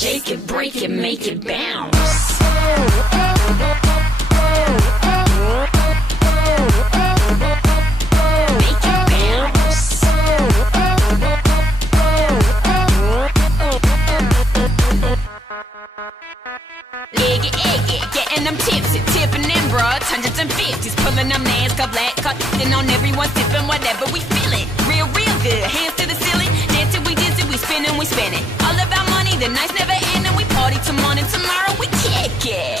Shake it, break it, make it bounce. Make it bounce. Egg it, getting them tipsy, tipping them broads, hundreds and fifties, pulling them nails, got black, got sitting on everyone, sipping whatever we feeling. Real good, hands to the ceiling, dancing we dizzy, we spinning, we spinning. All about money, the nights never end, and we party till morning. Tomorrow we kick it.